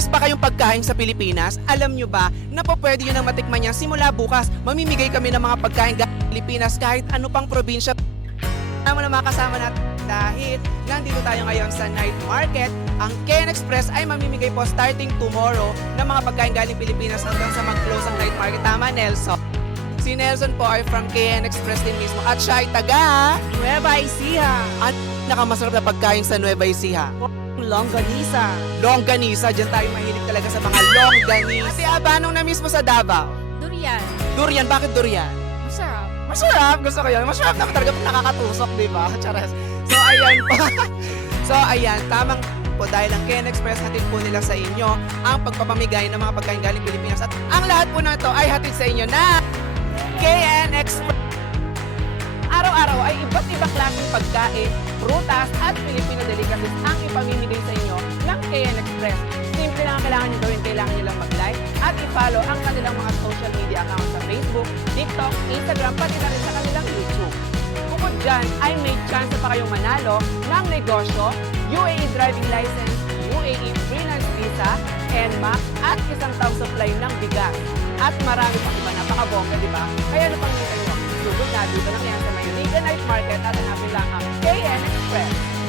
namimiss ba kayong pagkain sa Pilipinas? Alam nyo ba na po pwede nyo nang matikman yan simula bukas? Mamimigay kami ng mga pagkain galing sa Pilipinas kahit ano pang probinsya. Tama na mga kasama natin dahil nandito tayo ngayon sa night market. Ang KN Express ay mamimigay po starting tomorrow ng mga pagkain galing Pilipinas hanggang sa mag-close ang night market. Tama, Nelson? Si Nelson po ay from KN Express din mismo at siya ay taga Nueva Ecija. at nakamasarap na pagkain sa Nueva Ecija. Longganisa. Longganisa, dyan tayo mahilig talaga sa mga longganisa. Ate Aba, anong na-miss mo sa Davao? Durian. Durian, bakit durian? Masarap. Masarap, gusto ko yun. Masarap naman talaga pag nakakatusok, di ba? Charas. So, ayan po. So, ayan, tamang po dahil ang KN Express hatid po nila sa inyo ang pagpapamigay ng mga pagkain galing Pilipinas. At ang lahat po na ito ay hatid sa inyo na KN Express. Araw-araw ay iba't ibang klaseng pagkain, prutas at Filipino delicacies ang ipamimigay sa inyo ng KN Express. Simple lang ang kailangan nyo gawin, kailangan nyo lang mag-like at i-follow ang kanilang mga social media accounts sa Facebook, TikTok, Instagram, pati na rin sa kanilang YouTube. Bukod dyan ay may chance pa kayong manalo ng negosyo, UAE driving license, UAE freelance visa, NMAX at isang taong supply ng bigas. At marami pang iba, napakabongga, di ba? Kaya ano pang nyo? Sugod na dito lang yan sa may Liga Night Market at hanapin lang ang KN Express.